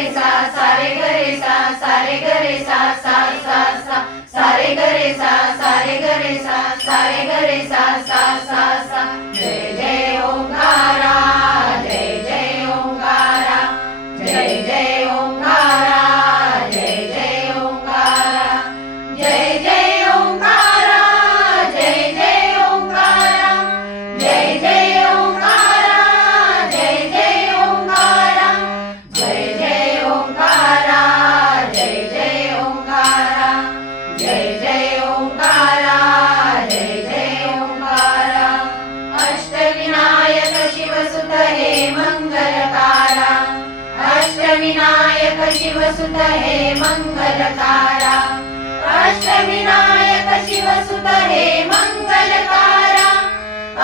रे सा सा रे ग रे सा सा रे ग रे सा सा सा सा सा रे ग रे सा सा रे ग रे सा सा रे ग रे सा सा सा सा जय जय ओंकारा जय जय ओंकारा जय जय ओंकारा जय जय ओंकारा जय जय ओंकारा जय जय ओंकारा जय जय ओंकारा जय जय ओंकारा जय जय ओंकारा जय जय ओंकारा जय जय ओंकारा जय जय ओंकारा अष्टविनायक शिवसुत हे मंगलकारा अष्टविनायक शिवसुत हे मंगलकारा अष्टविनायक शिवसुत हे मंगलकारा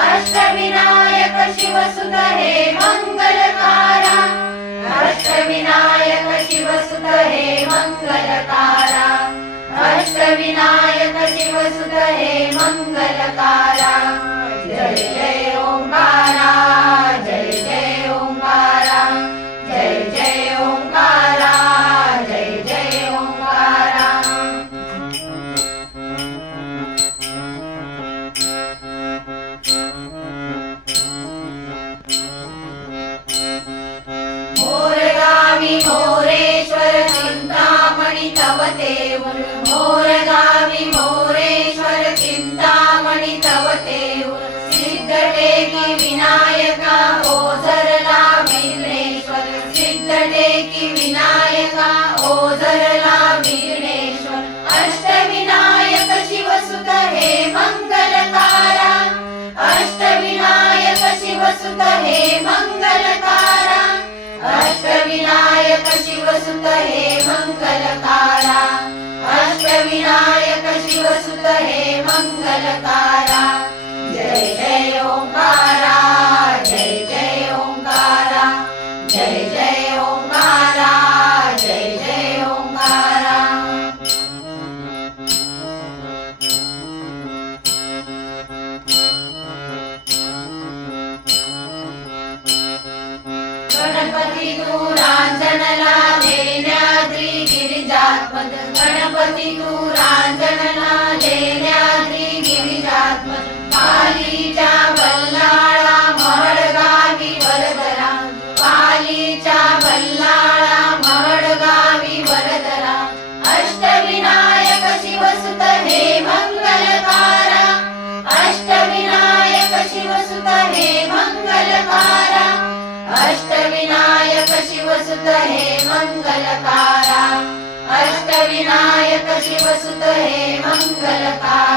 अष्टविनायक शिवसुत हे मंगलकारा अष्टविनायक शिवसुत हे मंगलकारा अष्टविनायक शिवसुत हे मंगलकारा जय जय ओंकारा जय जय ओंकारा जय जय ओंकारा जय जय ओंकारा मोरगावी मोरेश्वर चिंतामणी तव देऊळ मोरगावी मोरेश्वर चिंतामणी तव देऊळ सिद्धटेकी विनायका ओझरला विघ्नेश्वर सिद्धटेकी विनायका ओझरला विघ्नेश्वर अष्टविनायक शिवसुत हे मंगलकारा अष्टविनायक शिवसुत हे मंगलकारा अष्टविनायक शिवसुत हे मंगलकारा अष्टविनायक शिवसुत हे मंगलकारा जय जय ओंकारा जय जय ओंकारा जय जय ओंकारा जय जय ओंकारा गणपती तू रांजणला लेण्याद्री गिरिजात्मज गणपती तू रांजणला लेण्याद्री गिरिजात्मज पालीच्या बल्लाळा महडगावी वरदरा पालीच्या बल्लाळा महडगावी वरदरा अष्टविनायक शिवसुत हे मंगलकारा अष्टविनायक शिवसुत हे मंगलकारा अष्टविनायक शिवसुत हे मंगलकारा अष्टविनायक शिवसुत हे मंगलकारा